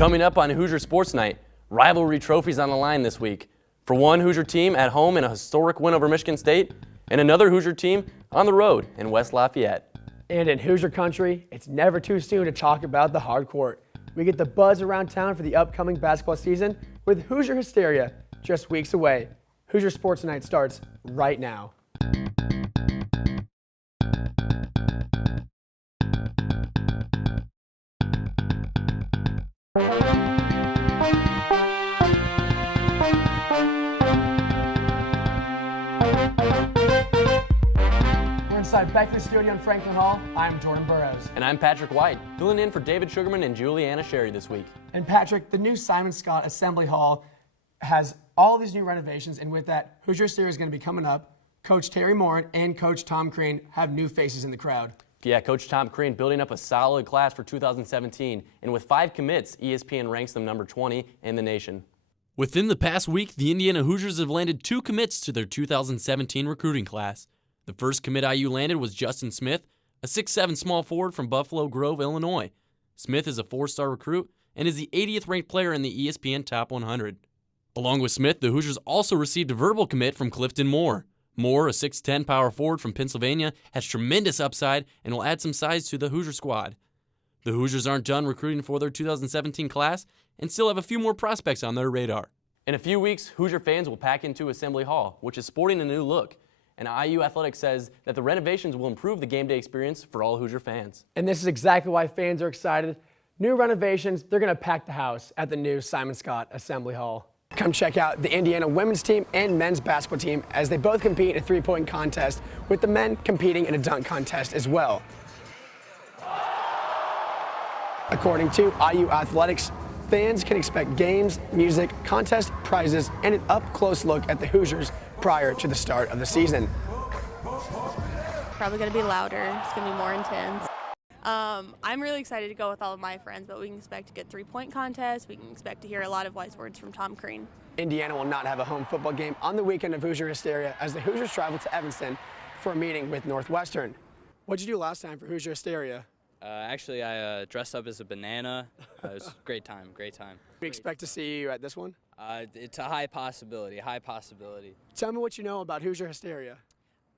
Coming up on Hoosier Sports Night, rivalry trophies on the line this week. For one Hoosier team at home in a historic win over Michigan State, and another Hoosier team on the road in West Lafayette. And in Hoosier country, it's never too soon to talk about the hard court. We get the buzz around town for the upcoming basketball season with Hoosier Hysteria just weeks away. Hoosier Sports Night starts right now. Back to the studio in Franklin Hall, I'm Jordan Burrows. And I'm Patrick White, filling in for David Sugarman and Juliana Sherry this week. And Patrick, the new Simon Scott Assembly Hall has all these new renovations, and with that, Hoosier Hysteria is going to be coming up. Coach Terry Morin and Coach Tom Crane have new faces in the crowd. Yeah, Coach Tom Crane building up a solid class for 2017, and with 5 commits, ESPN ranks them number 20 in the nation. Within the past week, the Indiana Hoosiers have landed 2 commits to their 2017 recruiting class. The first commit IU landed was Justin Smith, a 6'7" small forward from Buffalo Grove, Illinois. Smith is a 4-star recruit and is the 80th ranked player in the ESPN Top 100. Along with Smith, the Hoosiers also received a verbal commit from Clifton Moore. Moore, a 6'10" power forward from Pennsylvania, has tremendous upside and will add some size to the Hoosier squad. The Hoosiers aren't done recruiting for their 2017 class and still have a few more prospects on their radar. In a few weeks, Hoosier fans will pack into Assembly Hall, which is sporting a new look. And IU Athletics says that the renovations will improve the game day experience for all Hoosier fans. And this is exactly why fans are excited. New renovations, they're going to pack the house at the new Simon Scott Assembly Hall. Come check out the Indiana women's team and men's basketball team as they both compete in a 3-point contest, with the men competing in a dunk contest as well. According to IU Athletics, fans can expect games, music, contest, prizes, and an up-close look at the Hoosiers prior to the start of the season. Probably going to be louder. It's going to be more intense. I'm really excited to go with all of my friends, but we can expect a good 3-point contest. We can expect to hear a lot of wise words from Tom Crane. Indiana will not have a home football game on the weekend of Hoosier Hysteria as the Hoosiers travel to Evanston for a meeting with Northwestern. What'd you do last time for Hoosier Hysteria? Actually, I dressed up as a banana. It was a great time, great time. We expect to see you at this one? It's a high possibility, high possibility. Tell me what you know about Hoosier Hysteria.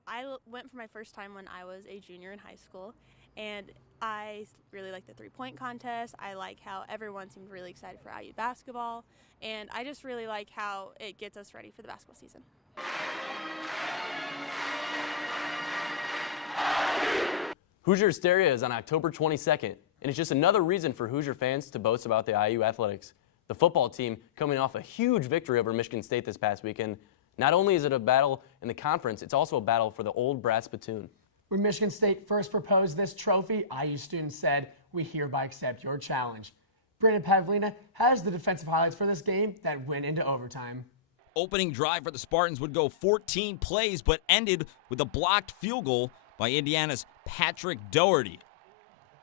I went for my first time when I was a junior in high school, and I really like the 3-point contest. I like how everyone seemed really excited for IU basketball, and I just really like how it gets us ready for the basketball season. Hoosier Hysteria is on October 22nd, and it's just another reason for Hoosier fans to boast about the IU Athletics. The football team coming off a huge victory over Michigan State this past weekend. Not only is it a battle in the conference, it's also a battle for the old brass spittoon. When Michigan State first proposed this trophy, IU students said, "We hereby accept your challenge." Brandon Pavlina has the defensive highlights for this game that went into overtime. Opening drive for the Spartans would go 14 plays, but ended with a blocked field goal by Indiana's Patrick Doherty.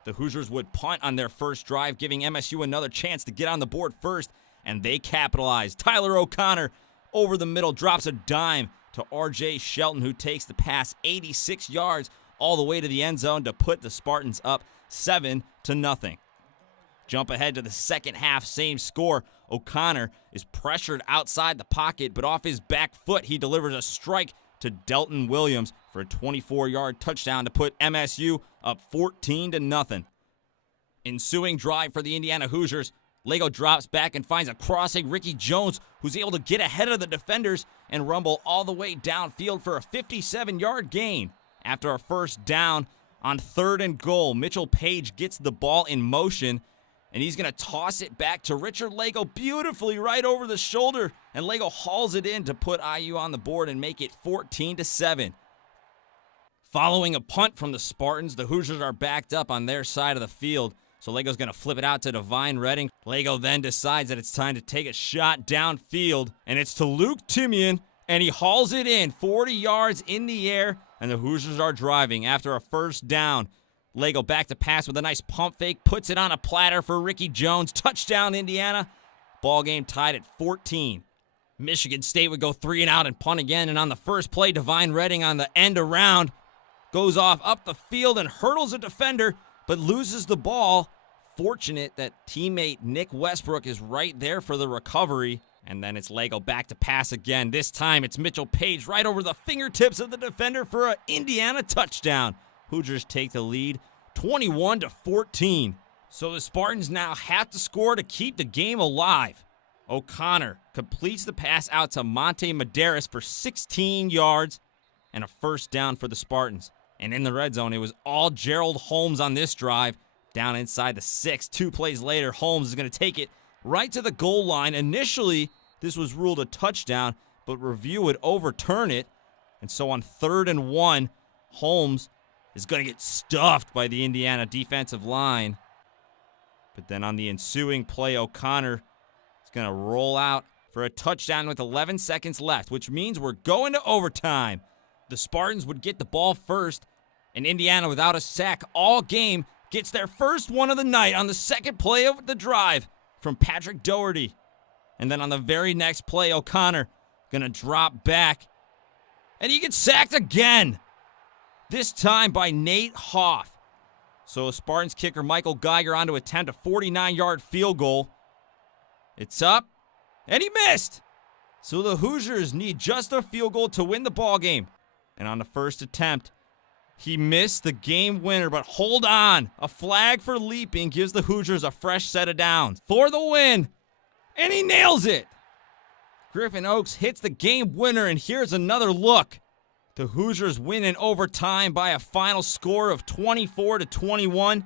The Hoosiers would punt on their first drive, giving MSU another chance to get on the board first, and they capitalized. Tyler O'Connor over the middle drops a dime to R.J. Shelton, who takes the pass 86 yards all the way to the end zone to put the Spartans up 7-0. Jump ahead to the second half, same score. O'Connor is pressured outside the pocket, but off his back foot, he delivers a strike to Delton Williams for a 24-yard touchdown to put MSU up 14-0. Ensuing drive for the Indiana Hoosiers, Lego drops back and finds a crossing Ricky Jones, who's able to get ahead of the defenders and rumble all the way downfield for a 57-yard gain. After a first down on 3rd and goal, Mitchell Page gets the ball in motion, and he's going to toss it back to Richard Lego beautifully right over the shoulder, and Lego hauls it in to put IU on the board and make it 14-7. Following a punt from the Spartans, the Hoosiers are backed up on their side of the field, so Lego's going to flip it out to Divine Redding. Lego then decides that it's time to take a shot downfield, and it's to Luke Timian, and he hauls it in 40 yards in the air, and the Hoosiers are driving after a first down. Lego back to pass with a nice pump fake, puts it on a platter for Ricky Jones. Touchdown, Indiana. Ball game tied at 14. Michigan State would go 3-and-out and punt again, and on the first play, Divine Redding on the end around goes off up the field and hurdles a defender, but loses the ball fortunate that teammate Nick Westbrook is right there for the recovery. And then it's Lego back to pass again. This time it's Mitchell Page right over the fingertips of the defender for an Indiana touchdown. Hoosiers take the lead 21-14. So the Spartans now have to score to keep the game alive. O'Connor completes the pass out to Monte Medeiros for 16 yards and a first down for the Spartans. And in the red zone, it was all Gerald Holmes on this drive, down inside the 6. 2 plays later, Holmes is going to take it right to the goal line. Initially, this was ruled a touchdown, but review would overturn it. And so on 3rd and 1, Holmes is going to get stuffed by the Indiana defensive line. But then on the ensuing play, O'Connor is going to roll out for a touchdown with 11 seconds left, which means we're going to overtime. The Spartans would get the ball first, and Indiana, without a sack all game, gets their first one of the night on the second play of the drive from Patrick Doherty. And then on the very next play, O'Connor going to drop back, and he gets sacked again, this time by Nate Hoff. So Spartans kicker Michael Geiger on to attempt a 49-yard field goal. It's up, and he missed. So the Hoosiers need just a field goal to win the ball game. And on the first attempt, he missed the game winner, but hold on. A flag for leaping gives the Hoosiers a fresh set of downs for the win, and he nails it. Griffin Oakes hits the game winner, and here's another look. The Hoosiers win in overtime by a final score of 24-21.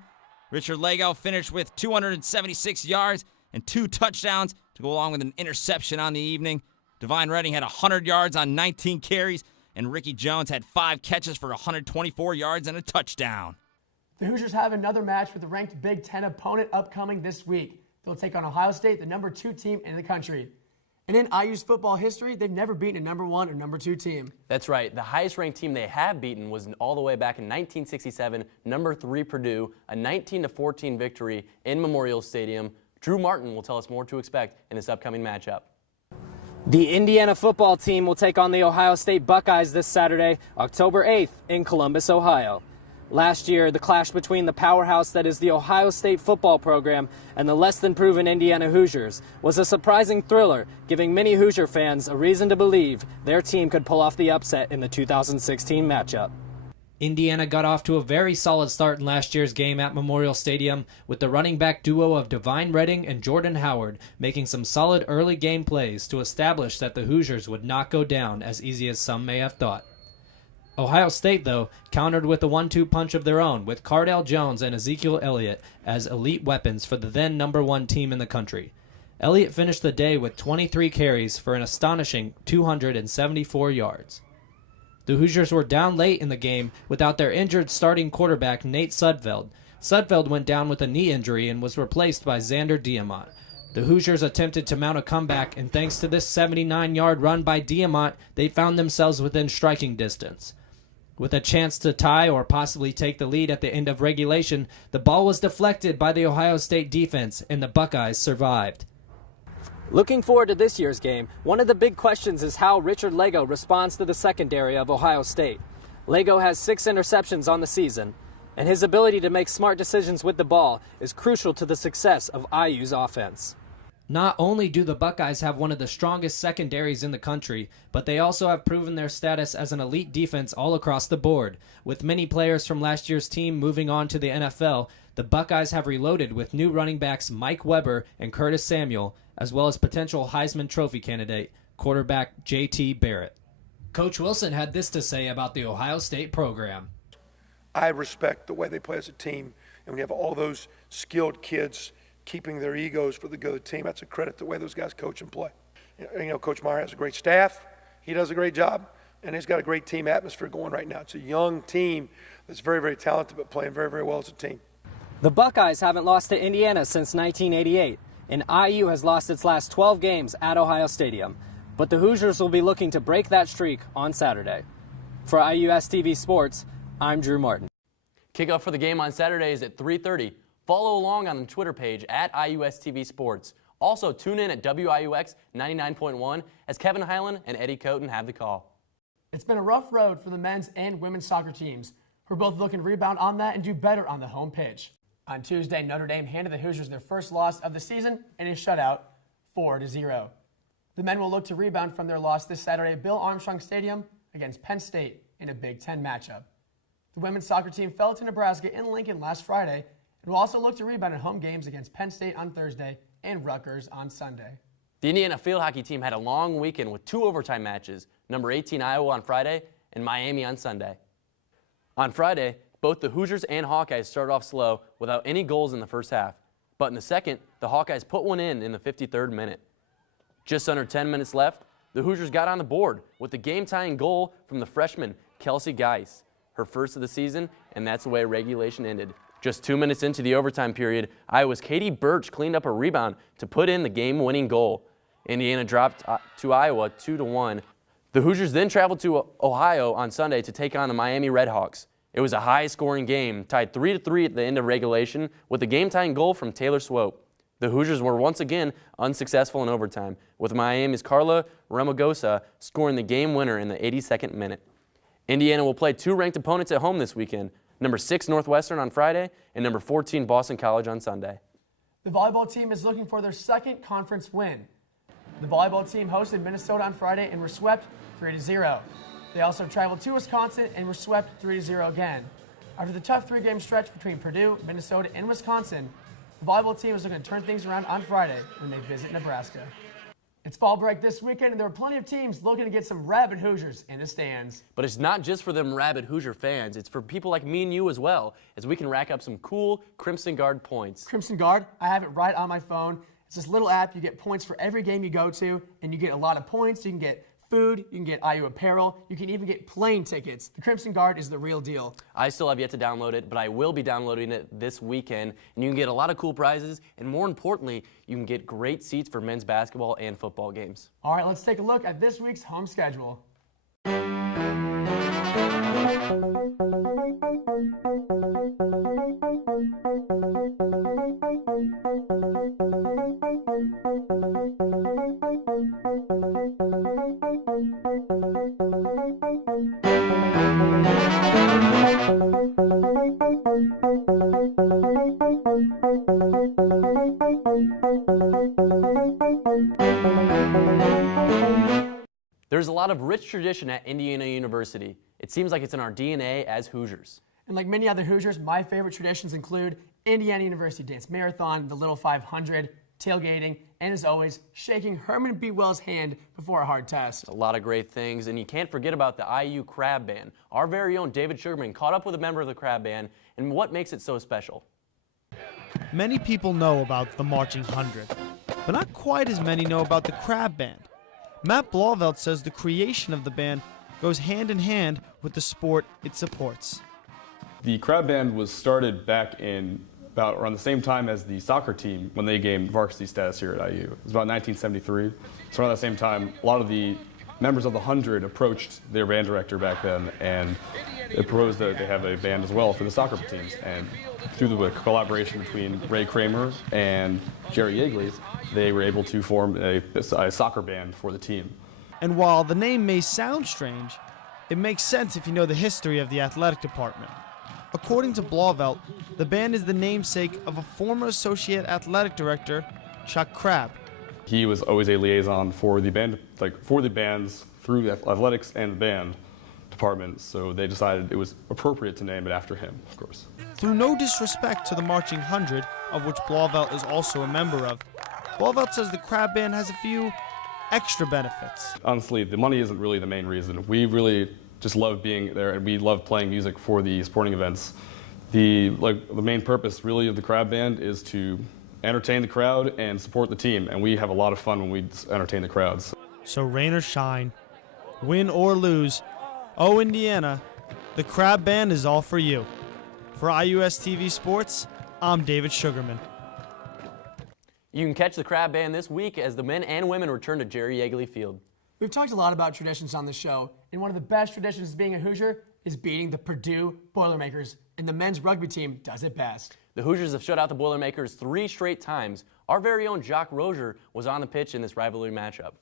Richard Lego finished with 276 yards and 2 touchdowns to go along with an interception on the evening. Divine Redding had 100 yards on 19 carries, and Ricky Jones had 5 catches for 124 yards and a touchdown. The Hoosiers have another match with a ranked Big Ten opponent upcoming this week. They'll take on Ohio State, the number 2 team in the country. And in IU's football history, they've never beaten a number 1 or number 2 team. That's right. The highest ranked team they have beaten was all the way back in 1967, number 3 Purdue, a 19-14 victory in Memorial Stadium. Drew Martin will tell us more to expect in this upcoming matchup. The Indiana football team will take on the Ohio State Buckeyes this Saturday, October 8th, in Columbus, Ohio. Last year, the clash between the powerhouse that is the Ohio State football program and the less-than-proven Indiana Hoosiers was a surprising thriller, giving many Hoosier fans a reason to believe their team could pull off the upset in the 2016 matchup. Indiana got off to a very solid start in last year's game at Memorial Stadium, with the running back duo of Divine Redding and Jordan Howard making some solid early game plays to establish that the Hoosiers would not go down as easy as some may have thought. Ohio State, though, countered with a 1-2 punch of their own, with Cardale Jones and Ezekiel Elliott as elite weapons for the then number 1 team in the country. Elliott finished the day with 23 carries for an astonishing 274 yards. The Hoosiers were down late in the game without their injured starting quarterback Nate Sudfeld. Sudfeld went down with a knee injury and was replaced by Xander Diamont. The Hoosiers attempted to mount a comeback, and thanks to this 79-yard run by Diamont, they found themselves within striking distance. With a chance to tie or possibly take the lead at the end of regulation, the ball was deflected by the Ohio State defense, and the Buckeyes survived. Looking forward to this year's game, one of the big questions is how Richard Lego responds to the secondary of Ohio State. Lego has 6 interceptions on the season, and his ability to make smart decisions with the ball is crucial to the success of IU's offense. Not only do the Buckeyes have one of the strongest secondaries in the country, but they also have proven their status as an elite defense all across the board. With many players from last year's team moving on to the NFL, the Buckeyes have reloaded with new running backs Mike Weber and Curtis Samuel, as well as potential Heisman Trophy candidate, quarterback J.T. Barrett. Coach Wilson had this to say about the Ohio State program. I respect the way they play as a team, and when you have all those skilled kids keeping their egos for the good of the team, that's a credit to the way those guys coach and play. You know, Coach Meyer has a great staff. He does a great job, and he's got a great team atmosphere going right now. It's a young team that's very, very talented, but playing very, very well as a team. The Buckeyes haven't lost to Indiana since 1988, and IU has lost its last 12 games at Ohio Stadium. But the Hoosiers will be looking to break that streak on Saturday. For IUS TV Sports, I'm Drew Martin. Kickoff for the game on Saturday is at 3:30. Follow along on the Twitter page at IUS TV Sports. Also, tune in at WIUX 99.1 as Kevin Highland and Eddie Coten have the call. It's been a rough road for the men's and women's soccer teams, who are both looking to rebound on that and do better on the home pitch. On Tuesday, Notre Dame handed the Hoosiers their first loss of the season in a shutout, 4-0. The men will look to rebound from their loss this Saturday at Bill Armstrong Stadium against Penn State in a Big Ten matchup. The women's soccer team fell to Nebraska in Lincoln last Friday and will also look to rebound at home games against Penn State on Thursday and Rutgers on Sunday. The Indiana field hockey team had a long weekend with 2 overtime matches, number 18 Iowa on Friday and Miami on Sunday. On Friday, both the Hoosiers and Hawkeyes started off slow without any goals in the first half. But in the second, the Hawkeyes put one in the 53rd minute. Just under 10 minutes left, the Hoosiers got on the board with the game-tying goal from the freshman, Kelsey Geis, her first of the season, and that's the way regulation ended. Just 2 minutes into the overtime period, Iowa's Katie Birch cleaned up a rebound to put in the game-winning goal. Indiana dropped to Iowa 2-1. The Hoosiers then traveled to Ohio on Sunday to take on the Miami Redhawks. It was a high-scoring game, tied 3-3 at the end of regulation, with a game-tying goal from Taylor Swope. The Hoosiers were once again unsuccessful in overtime, with Miami's Carla Ramagosa scoring the game winner in the 82nd minute. Indiana will play 2 ranked opponents at home this weekend, number 6 Northwestern on Friday and number 14 Boston College on Sunday. The volleyball team is looking for their second conference win. The volleyball team hosted Minnesota on Friday and were swept 3-0. They also traveled to Wisconsin and were swept 3-0 again. After the tough 3-game stretch between Purdue, Minnesota, and Wisconsin, the volleyball team is looking to turn things around on Friday when they visit Nebraska. It's fall break this weekend, and there are plenty of teams looking to get some rabid Hoosiers in the stands. But it's not just for them rabid Hoosier fans. It's for people like me and you as well, as we can rack up some cool Crimson Guard points. Crimson Guard, I have it right on my phone. It's this little app. You get points for every game you go to, and you get a lot of points. You can get food, you can get IU apparel, you can even get plane tickets. The Crimson Guard is the real deal. I still have yet to download it, but I will be downloading it this weekend, and you can get a lot of cool prizes, and more importantly, you can get great seats for men's basketball and football games. All right, let's take a look at this week's home schedule. There's a lot of rich tradition at Indiana University. It seems like it's in our DNA as Hoosiers. And like many other Hoosiers, my favorite traditions include Indiana University Dance Marathon, the Little 500, tailgating, and as always, shaking Herman B. Wells' hand before a hard test. A lot of great things, and you can't forget about the IU Crab Band. Our very own David Sugarman caught up with a member of the Crab Band, and what makes it so special. Many people know about the Marching 100, but not quite as many know about the Crab Band. Matt Blauvelt says the creation of the band goes hand in hand with the sport it supports. The Crab Band was started back in about around the same time as the soccer team when they gained varsity status here at IU. It was about 1973. So around that same time, a lot of the members of the 100 approached their band director back then and they proposed that they have a band as well for the soccer teams. And through the collaboration between Ray Kramer and Jerry Yeagley, they were able to form a soccer band for the team. And while the name may sound strange, it makes sense if you know the history of the athletic department. According to Blauvelt, the band is the namesake of a former associate athletic director, Chuck Crabb. He was always a liaison for the band, for the bands through the athletics and the band department, so they decided it was appropriate to name it after him, of course. Through no disrespect to the Marching 100, of which Blauvelt is also a member of, Blauvelt says the Crab Band has a few extra benefits. Honestly, the money isn't really the main reason. We really just love being there and we love playing music for the sporting events. The main purpose really of the Crab Band is to entertain the crowd and support the team, and we have a lot of fun when we entertain the crowds. So rain or shine, win or lose, oh Indiana, the Crab Band is all for you. For IUS TV Sports, I'm David Sugarman. You can catch the Crab Band this week as the men and women return to Jerry Yeagley Field. We've talked a lot about traditions on the show, and one of the best traditions of being a Hoosier is beating the Purdue Boilermakers, and the men's rugby team does it best. The Hoosiers have shut out the Boilermakers 3 straight times. Our very own Jacques Rozier was on the pitch in this rivalry matchup.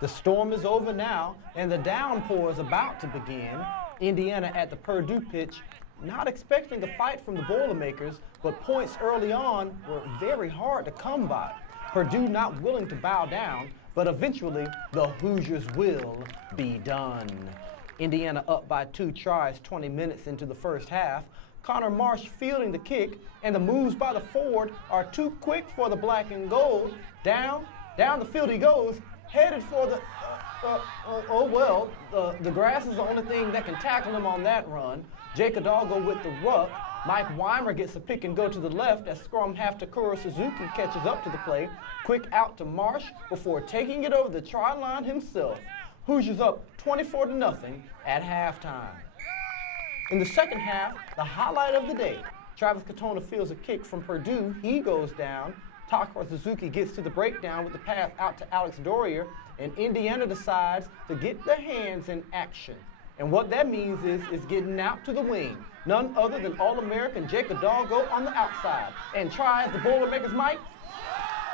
The storm is over now, and the downpour is about to begin. Indiana at the Purdue pitch not expecting a fight from the Boilermakers, but points early on were very hard to come by. Purdue not willing to bow down, but eventually the Hoosiers will be done. Indiana up by 2 tries 20 minutes into the first half. Connor Marsh fielding the kick, and the moves by the forward are too quick for the black and gold. Down the field he goes, headed for the, the grass is the only thing that can tackle him on that run. Jake Hidalgo with the ruck. Mike Weimer gets a pick and go to the left as scrum half Takuro Suzuki catches up to the play. Quick out to Marsh before taking it over the try line himself. Hoosiers up 24-0 at halftime. In the second half, the highlight of the day, Travis Katona fields a kick from Purdue. He goes down. Takuro Suzuki gets to the breakdown with the pass out to Alex Dorier, and Indiana decides to get their hands in action. And what that means is getting out to the wing. None other than All-American Jake Hidalgo on the outside. And tries the Boilermakers might,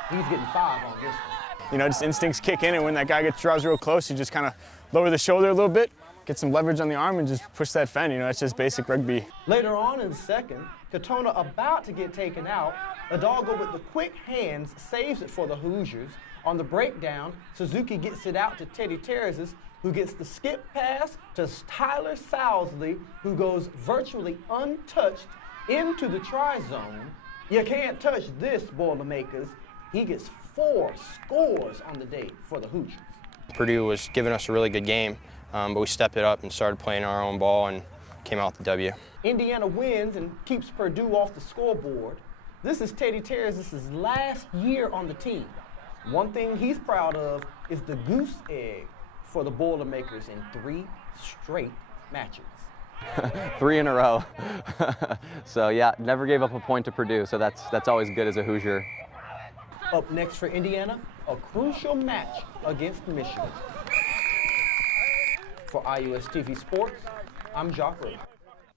he's getting 5 on this one. You know, just instincts kick in, and when that guy draws real close, you just kind of lower the shoulder a little bit, get some leverage on the arm, and just push that fend. You know, that's just basic rugby. Later on in the second, Katona about to get taken out. Hidalgo with the quick hands saves it for the Hoosiers. On the breakdown, Suzuki gets it out to Teddy Terraces, who gets the skip pass to Tyler Sowsley, who goes virtually untouched into the try zone. You can't touch this, Boilermakers. He gets 4 scores on the day for the Hoosiers. Purdue was giving us a really good game, but we stepped it up and started playing our own ball and came out with the W. Indiana wins and keeps Purdue off the scoreboard. This is Teddy Terraces' last year on the team. One thing he's proud of is the goose egg for the Boilermakers in 3 straight matches. 3 in a row. So yeah, never gave up a point to Purdue, so that's always good as a Hoosier. Up next for Indiana, a crucial match against Michigan. For IUS TV Sports, I'm Jock Rowe.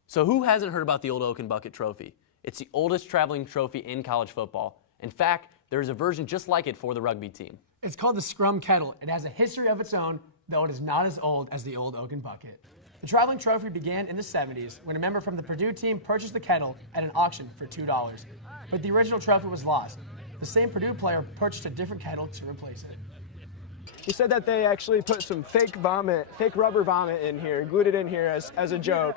So who hasn't heard about the Old Oaken Bucket Trophy? It's the oldest traveling trophy in college football. In fact, there's a version just like it for the rugby team. It's called the Scrum Kettle. It has a history of its own, though it is not as old as the Old Oaken Bucket. The traveling trophy began in the 70s when a member from the Purdue team purchased the kettle at an auction for $2. But the original trophy was lost. The same Purdue player purchased a different kettle to replace it. He said that they actually put some fake rubber vomit in here, glued it in here as a joke,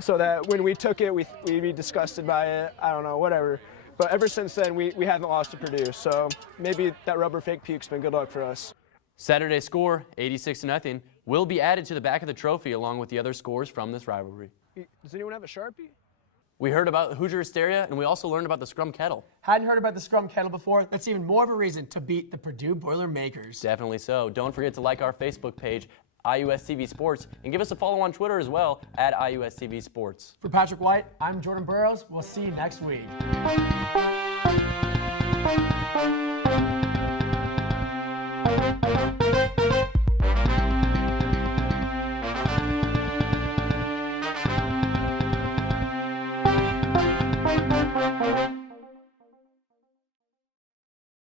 so that when we took it, we'd be disgusted by it. I don't know, whatever. But ever since then, we haven't lost to Purdue, so maybe that rubber fake puke's been good luck for us. Saturday's score, 86-0, will be added to the back of the trophy along with the other scores from this rivalry. Does anyone have a Sharpie? We heard about Hoosier Hysteria, and we also learned about the Scrum Kettle. Hadn't heard about the Scrum Kettle before? That's even more of a reason to beat the Purdue Boilermakers. Definitely so. Don't forget to like our Facebook page, IUS TV Sports, and give us a follow on Twitter as well, at IUS TV Sports. For Patrick White, I'm Jordan Burrows. We'll see you next week.